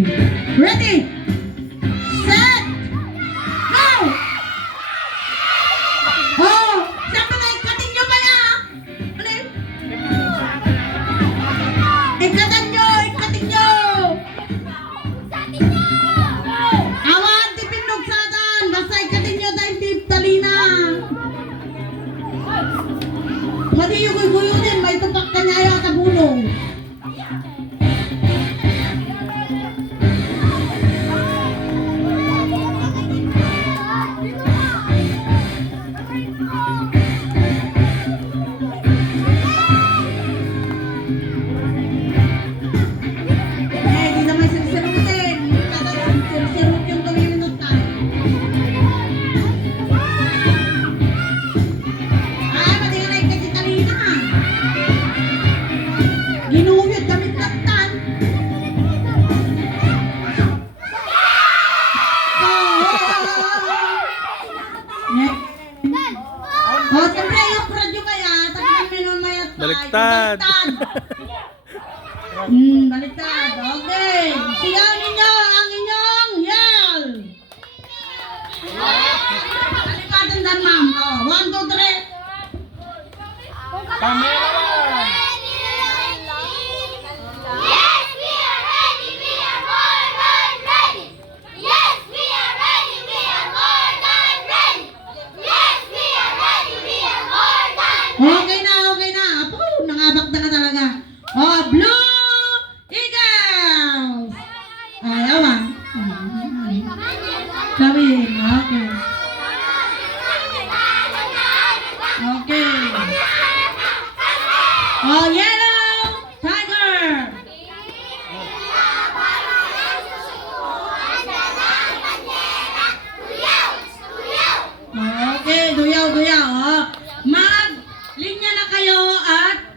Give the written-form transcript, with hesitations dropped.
Ready? Set! Go! Oh! Siyempre na, ikating nyo pa yan! Ano yun? Ikating nyo! Ikating nyo! Awan, tipindog satan! Basta ikating nyo tayong tip talina! Madi yung guyo din, may tupak ka niya yung tabulong. Di naman sirsirutin. Sirsirut yung tuminutan. Ay, madi nga na ikakitalina. Ginuhit damit laktan. Oh, siyempre yung radyo kaya, tapos minumayat pa. Baliktad. Baliktad. Okay. Sigaw ninyo ang inyong yell. Balikatan dan ma'am. Oh, 1, 2, 3. Camera! Yes, we are ready. We are more than ready. Yes, we are ready. We are more than ready. Yes, we are ready. We are more than ready. Okay na, okay na. Apo, nangabak na ka talaga. Oh, Blue Eagles. Ay, awan. Sabi,